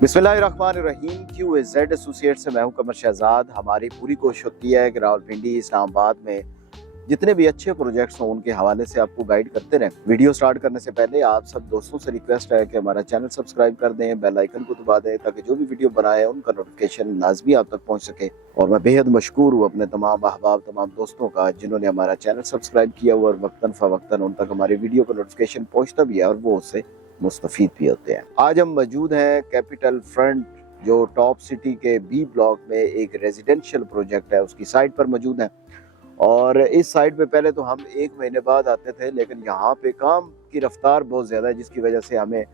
बिस्मिल्लाहिर्रहमानिर्रहीम। QAZ associate से मैं हूं कमर शहजाद। हमारी पूरी कोशिश होती है कि रावलपिंडी इस्लामाबाद में जितने भी अच्छे प्रोजेक्ट्स हों उनके हवाले से आपको गाइड करते रहें। वीडियो स्टार्ट करने से पहले आप सब दोस्तों से रिक्वेस्ट है कि हमारा चैनल सब्सक्राइब कर दें, बेल आइकन को दबा दें ताकि जो भी वीडियो बनाए उनका नोटिफिकेशन लाजमी आप तक पहुंच सके। और मैं बेहद मशकूर हूँ अपने तमाम अहबाब, तमाम दोस्तों का जिन्होंने हमारा चैनल सब्सक्राइब किया हुआ और वक्तन फ़वक्तन उन तक हमारी वीडियो का नोटिफिकेशन पहुँचता भी है और वो उससे मुस्तफ़ीद भी होते हैं। आज हम मौजूद हैं कैपिटल फ्रंट, जो टॉप सिटी के बी ब्लॉक में एक रेजिडेंशियल प्रोजेक्ट है, उसकी साइट पर मौजूद हैं। और इस साइट पे पहले तो हम 1 महीने बाद आते थे, लेकिन यहाँ पे काम की रफ्तार बहुत ज़्यादा है जिसकी वजह से हमें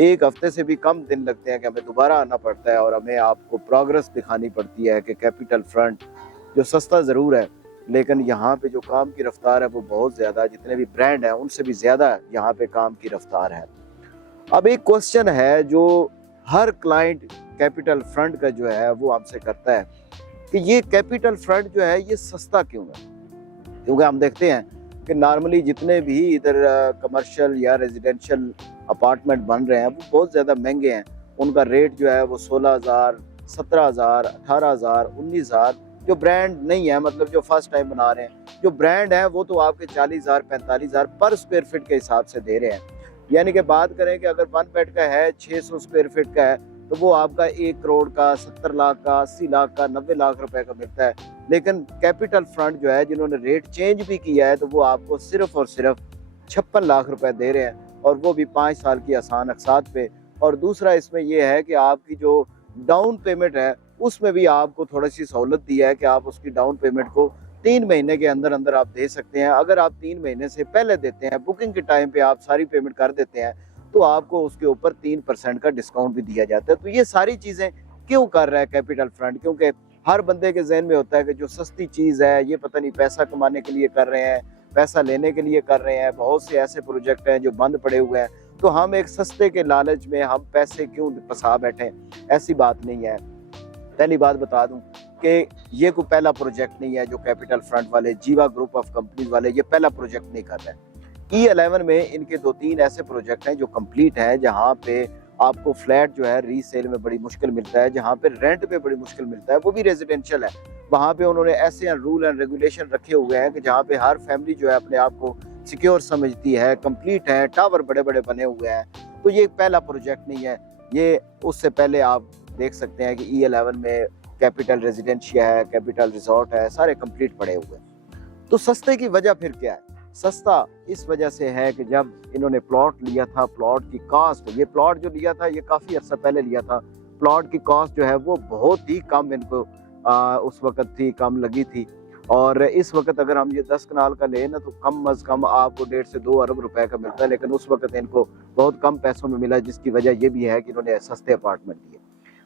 1 हफ्ते से भी कम दिन लगते हैं कि हमें दोबारा आना पड़ता है और हमें आपको प्रोग्रेस दिखानी पड़ती है कि कैपिटल फ्रंट जो सस्ता ज़रूर है लेकिन यहाँ पे जो काम की रफ्तार है वो बहुत ज़्यादा, जितने भी ब्रांड हैं उनसे भी ज़्यादा यहाँ पे काम की रफ्तार है। अब एक क्वेश्चन है जो हर क्लाइंट कैपिटल फ्रंट का जो है वो हमसे करता है कि ये कैपिटल फ्रंट जो है ये सस्ता क्यों है। क्योंकि हम देखते हैं कि नॉर्मली जितने भी इधर कमर्शियल या रेजिडेंशियल अपार्टमेंट बन रहे हैं वो बहुत ज़्यादा महंगे हैं। उनका रेट जो है वो 16,000, 17,000, 18,000, 19,000। जो ब्रांड नहीं है, मतलब जो फर्स्ट टाइम बना रहे हैं, जो ब्रांड है वो तो आपके 40,000, 45,000 पर स्क्वायर फीट के हिसाब से दे रहे हैं। यानी कि बात करें कि अगर 1 बेड का है 600 स्क्वायर फीट का है तो वो आपका 1 करोड़ का, 70 लाख का, 80 लाख का, 90 लाख रुपए का मिलता है। लेकिन कैपिटल फ्रंट जो है जिन्होंने रेट चेंज भी किया है तो वो आपको सिर्फ और सिर्फ 56 लाख रुपए दे रहे हैं और वो भी 5 साल की आसान अक़सात पे। और दूसरा इसमें ये है कि आपकी जो डाउन पेमेंट है उसमें भी आपको थोड़ी सी सहूलत दी है कि आप उसकी डाउन पेमेंट को 3 महीने के अंदर अंदर आप दे सकते हैं। अगर आप 3 महीने से पहले देते हैं, बुकिंग के टाइम पे आप सारी पेमेंट कर देते हैं तो आपको उसके ऊपर 3% का डिस्काउंट भी दिया जाता है। तो ये सारी चीज़ें क्यों कर रहा है कैपिटल फ्रंट? क्योंकि हर बंदे के जहन में होता है कि जो सस्ती चीज़ है ये पता नहीं पैसा कमाने के लिए कर रहे हैं, पैसा लेने के लिए कर रहे हैं। बहुत से ऐसे प्रोजेक्ट हैं जो बंद पड़े हुए हैं, तो हम एक सस्ते के लालच में हम पैसे क्यों फंसा बैठे? ऐसी बात नहीं है। पहली बात बता दूं कि ये कोई पहला प्रोजेक्ट नहीं है जो कैपिटल फ्रंट वाले, जीवा ग्रुप ऑफ कंपनीज वाले ये पहला प्रोजेक्ट नहीं कर रहे हैं। E11 में इनके 2-3 ऐसे प्रोजेक्ट हैं जो कंप्लीट हैं, जहां पे आपको फ्लैट जो है रीसेल में बड़ी मुश्किल मिलता है, जहां पे रेंट पे बड़ी मुश्किल मिलता है, वो भी रेजिडेंशियल है। वहां पे उन्होंने ऐसे रूल एंड रेगुलेशन रखे हुए हैं कि जहां पे हर फैमिली जो है अपने आप को सिक्योर समझती है, कंप्लीट है, टावर बड़े बड़े बने हुए हैं। तो ये पहला प्रोजेक्ट नहीं है, ये उससे पहले आप देख सकते हैं कि E11 में कैपिटल रेजिडेंशिया है, कैपिटल रिजॉर्ट है, सारे कंप्लीट पड़े हुए हैं। तो सस्ते की वजह फिर क्या है? सस्ता इस वजह से है कि जब इन्होंने प्लॉट लिया था, प्लॉट की कॉस्ट, ये प्लॉट जो लिया था ये काफ़ी अर्सा पहले लिया था, प्लॉट की कॉस्ट जो है वो बहुत ही कम इनको उस वक़्त थी, कम लगी थी। और इस वक्त अगर हम ये 10 कनाल का लें ना तो कम अज़ कम आपको 1.5 से 2 अरब रुपए का मिलता है, लेकिन उस वक्त इनको बहुत कम पैसों में मिला, जिसकी वजह ये भी है कि इन्होंने सस्ते अपार्टमेंट लिए।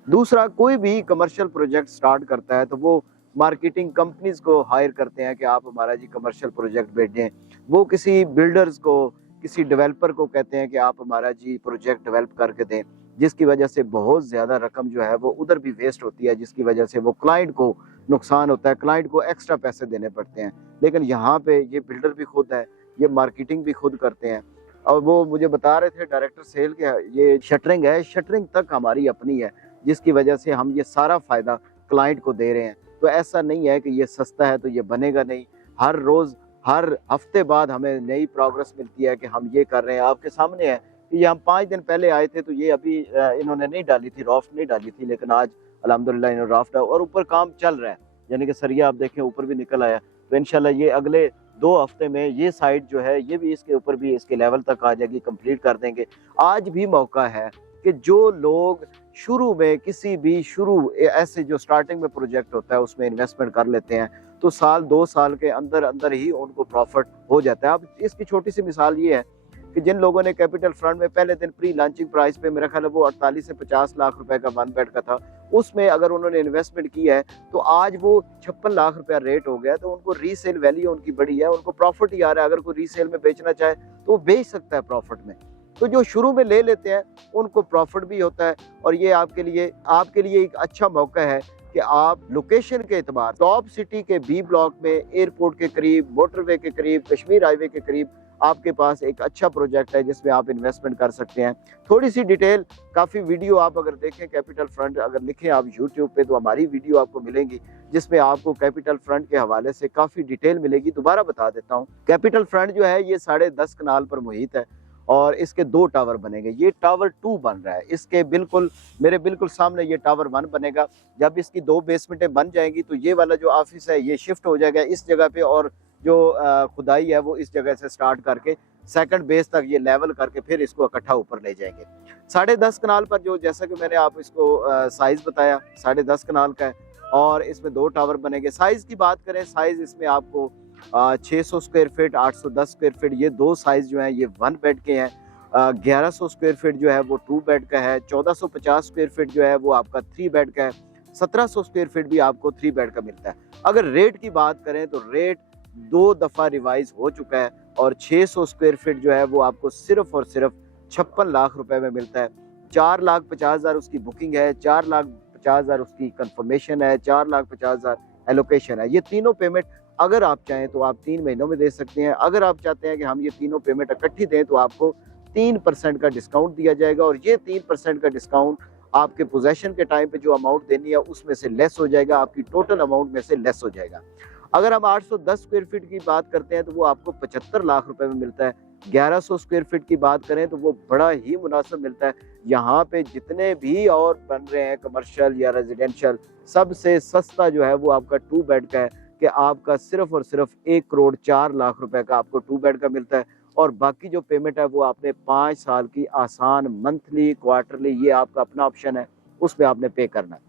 दूसरा, कोई भी कमर्शियल प्रोजेक्ट स्टार्ट करता है तो वो मार्केटिंग कंपनीज को हायर करते हैं कि आप हमारा जी कमर्शियल प्रोजेक्ट भेजें। वो किसी बिल्डर्स को, किसी डेवलपर को कहते हैं कि आप हमारा जी प्रोजेक्ट डेवलप करके दें, जिसकी वजह से बहुत ज़्यादा रकम जो है वो उधर भी वेस्ट होती है, जिसकी वजह से वो क्लाइंट को नुकसान होता है, क्लाइंट को एक्स्ट्रा पैसे देने पड़ते हैं। लेकिन यहाँ पे ये बिल्डर भी खुद है, ये मार्केटिंग भी खुद करते हैं। और वो मुझे बता रहे थे डायरेक्टर सेल के, ये शटरिंग है, शटरिंग तक हमारी अपनी है, जिसकी वजह से हम ये सारा फ़ायदा क्लाइंट को दे रहे हैं। तो ऐसा नहीं है कि ये सस्ता है तो ये बनेगा नहीं। हर रोज़, हर हफ्ते बाद हमें नई प्रोग्रेस मिलती है कि हम ये कर रहे हैं। आपके सामने है कि ये हम 5 दिन पहले आए थे तो ये अभी इन्होंने नहीं डाली थी, रॉफ्ट नहीं डाली थी, लेकिन आज अल्हम्दुलिल्लाह इन्होंने रॉफ्ट और ऊपर काम चल रहा है, यानी कि सरिया आप देखें ऊपर भी निकल आया। तो इंशाल्लाह ये अगले 2 हफ्ते में ये साइड जो है ये भी इसके ऊपर भी इसके लेवल तक आ जाएगी, कंप्लीट कर देंगे। आज भी मौका है कि जो लोग शुरू में किसी भी ऐसे जो स्टार्टिंग में प्रोजेक्ट होता है उसमें इन्वेस्टमेंट कर लेते हैं तो साल 2 साल के अंदर अंदर ही उनको प्रॉफिट हो जाता है। अब इसकी छोटी सी मिसाल ये है कि जिन लोगों ने कैपिटल फ्रंट में पहले दिन प्री लॉन्चिंग प्राइस पे, मेरा ख्याल है वो 48 से 50 लाख रुपए का 1 बेड का था, उसमें अगर उन्होंने इन्वेस्टमेंट की है तो आज वो 56 लाख रुपया रेट हो गया। तो उनको रीसेल वैल्यू उनकी बड़ी है, उनको प्रॉफिट ही आ रहा है। अगर कोई रीसेल में बेचना चाहे तो वो बेच सकता है प्रॉफिट में। तो जो शुरू में ले लेते हैं उनको प्रॉफिट भी होता है। और ये आपके लिए एक अच्छा मौका है कि आप लोकेशन के एतबार टॉप सिटी के बी ब्लॉक में, एयरपोर्ट के करीब, मोटरवे के करीब, कश्मीर हाईवे के करीब आपके पास एक अच्छा प्रोजेक्ट है जिसमें आप इन्वेस्टमेंट कर सकते हैं। थोड़ी सी डिटेल, काफ़ी वीडियो आप अगर देखें कैपिटल फ्रंट अगर लिखें आप यूट्यूब पे, तो हमारी वीडियो आपको मिलेंगी जिसमें आपको कैपिटल फ्रंट के हवाले से काफ़ी डिटेल मिलेगी। दोबारा बता देता हूँ, कैपिटल फ्रंट जो है ये 10.5 कनाल पर मुहित है और इसके 2 टावर बनेंगे। ये टावर 2 बन रहा है, इसके मेरे बिल्कुल सामने ये टावर 1 बनेगा। जब इसकी 2 बेसमेंटें बन जाएंगी तो ये वाला जो ऑफिस है ये शिफ्ट हो जाएगा इस जगह पे, और जो खुदाई है वो इस जगह से स्टार्ट करके सेकंड बेस तक ये लेवल करके फिर इसको इकट्ठा ऊपर ले जाएंगे। 10.5 कनाल पर, जो जैसा कि मैंने आप इसको साइज बताया 10.5 कनाल का है और इसमें 2 टावर बनेंगे। साइज की बात करें, साइज इसमें आपको 600 स्क्वायर फीट, 810 स्क्वायर फीट, ये 2 साइज जो हैं ये 1 बेड के हैं। 1100 स्क्वायर फीट जो है वो 2 बेड का है। 1450 स्क्वायर फीट जो है वो आपका 3 बेड का है। 1700 स्क्वायर फीट भी आपको 3 बेड का मिलता है। अगर रेट की बात करें तो रेट 2 दफ़ा रिवाइज हो चुका है और 600 स्क्वायर फीट जो है वो आपको सिर्फ और सिर्फ 56 लाख रुपए में मिलता है। 4,50,000 उसकी बुकिंग है, 4,50,000 उसकी कंफर्मेशन है, 4,50,000 एलोकेशन है। ये तीनों पेमेंट अगर आप चाहें तो आप 3 महीनों में दे सकते हैं। अगर आप चाहते हैं कि हम ये तीनों पेमेंट इकट्ठी दें तो आपको 3% का डिस्काउंट दिया जाएगा और ये 3% का डिस्काउंट आपके पोजेशन के टाइम पे जो अमाउंट देनी है उसमें से लेस हो जाएगा, आपकी टोटल अमाउंट में से लेस हो जाएगा। अगर हम 810 स्क्वायर फीट की बात करते हैं तो वो आपको 75 लाख रुपए में मिलता है। 1100 स्क्वायर फीट की बात करें तो वो बड़ा ही मुनासिब मिलता है। यहाँ पे जितने भी और बन रहे हैं कमर्शियल या रेजिडेंशियल, सबसे सस्ता जो है वो आपका 2 बेड का है कि आपका सिर्फ और सिर्फ 1,04,00,000 रुपए का आपको 2 बेड का मिलता है और बाकी जो पेमेंट है वो आपने 5 साल की आसान मंथली, क्वार्टरली, ये आपका अपना ऑप्शन है, उसमें आपने पे करना है।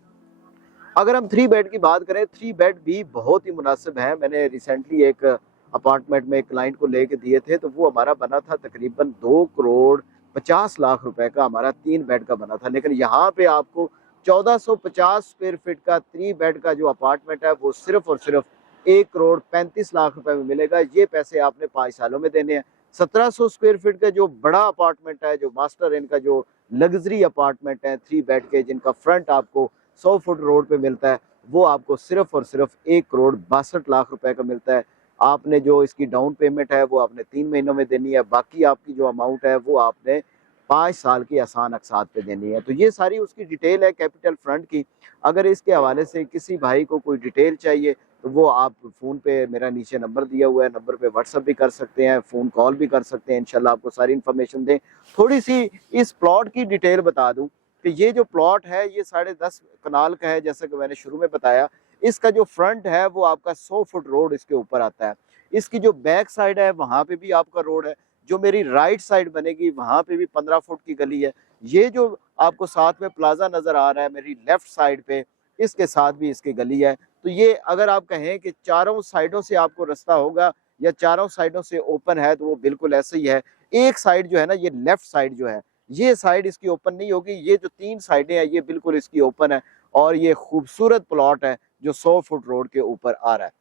अगर हम 3 बेड की बात करें, 3 बेड भी बहुत ही मुनासिब है। मैंने रिसेंटली एक अपार्टमेंट में एक क्लाइंट को लेके दिए थे तो वो हमारा बना था तकरीबन 2,50,00,000 रुपए का, हमारा 3 बेड का बना था। लेकिन यहाँ पे आपको 1450 स्क्वायर फीट का 3 बेड का जो अपार्टमेंट है वो सिर्फ और सिर्फ 1,35,00,000 रुपए में मिलेगा। ये पैसे आपने 5 सालों में देने हैं। 1700 स्क्वायर फीट का जो बड़ा अपार्टमेंट है, जो मास्टर इनका जो लग्जरी अपार्टमेंट है 3 बेड के, जिनका फ्रंट आपको 100 फुट रोड पे मिलता है, वो आपको सिर्फ और सिर्फ 1,62,00,000 रुपए का मिलता है। आपने जो इसकी डाउन पेमेंट है वो आपने 3 महीनों में देनी है, बाकी आपकी जो अमाउंट है वो आपने 5 साल की आसान अक़सात पे देनी है। तो ये सारी उसकी डिटेल है कैपिटल फ्रंट की। अगर इसके हवाले से किसी भाई को कोई डिटेल चाहिए तो वो आप फ़ोन पे, मेरा नीचे नंबर दिया हुआ है, नंबर पे व्हाट्सअप भी कर सकते हैं, फ़ोन कॉल भी कर सकते हैं, इंशाल्लाह आपको सारी इन्फॉर्मेशन दें। थोड़ी सी इस प्लॉट की डिटेल बता दूं कि ये जो प्लॉट है ये 10.5 कनाल का है, जैसा कि मैंने शुरू में बताया। इसका जो फ्रंट है वो आपका 100 फुट रोड इसके ऊपर आता है। इसकी जो बैक साइड है वहाँ पे भी आपका रोड है। जो मेरी राइट साइड बनेगी वहाँ पे भी 15 फुट की गली है। ये जो आपको साथ में प्लाजा नजर आ रहा है मेरी लेफ्ट साइड पे, इसके साथ भी इसकी गली है। तो ये अगर आप कहें कि चारों साइडों से आपको रास्ता होगा या चारों साइडों से ओपन है, तो वो बिल्कुल ऐसे ही है। एक साइड जो है ना, ये लेफ्ट साइड जो है, ये साइड इसकी ओपन नहीं होगी। ये जो 3 साइडें हैं ये बिल्कुल इसकी ओपन है और ये खूबसूरत प्लॉट है जो 100 फुट रोड के ऊपर आ रहा है।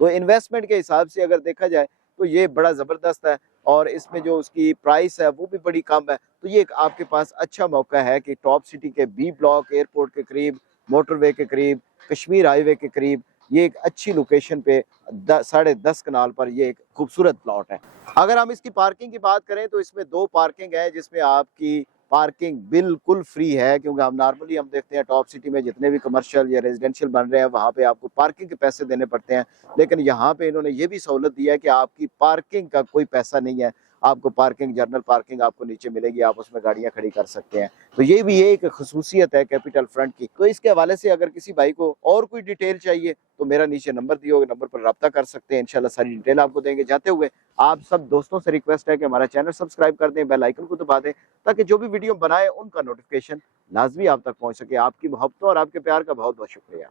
तो इन्वेस्टमेंट के हिसाब से अगर देखा जाए तो ये बड़ा ज़बरदस्त है और इसमें जो उसकी प्राइस है वो भी बड़ी कम है। तो ये एक आपके पास अच्छा मौका है कि टॉप सिटी के बी ब्लॉक, एयरपोर्ट के करीब, मोटरवे के करीब, कश्मीर हाईवे के करीब, ये एक अच्छी लोकेशन पे 10.5 कनाल पर ये एक खूबसूरत प्लॉट है। अगर हम इसकी पार्किंग की बात करें तो इसमें 2 पार्किंग है जिसमें आपकी पार्किंग बिल्कुल फ्री है, क्योंकि हम देखते हैं टॉप सिटी में जितने भी कमर्शियल या रेजिडेंशियल बन रहे हैं वहाँ पे आपको पार्किंग के पैसे देने पड़ते हैं। लेकिन यहाँ पे इन्होंने ये भी सहूलत दी है कि आपकी पार्किंग का कोई पैसा नहीं है। आपको पार्किंग, जनरल पार्किंग आपको नीचे मिलेगी, आप उसमें गाड़ियाँ खड़ी कर सकते हैं। तो ये भी एक खसूसियत है कैपिटल फ्रंट की। तो इसके हवाले से अगर किसी भाई को और कोई डिटेल चाहिए तो मेरा नीचे नंबर दिया होगा, नंबर पर रब्ता कर सकते हैं। इंशाल्लाह सारी डिटेल आपको देंगे। जाते हुए आप सब दोस्तों से रिक्वेस्ट है कि हमारा चैनल सब्सक्राइब कर दें, बेल आइकन को दबा दें, ताकि जो भी वीडियो बनाए उनका नोटिफिकेशन लाजमी आप तक पहुंच सके। आपकी मोहब्बतों और आपके प्यार का बहुत बहुत शुक्रिया।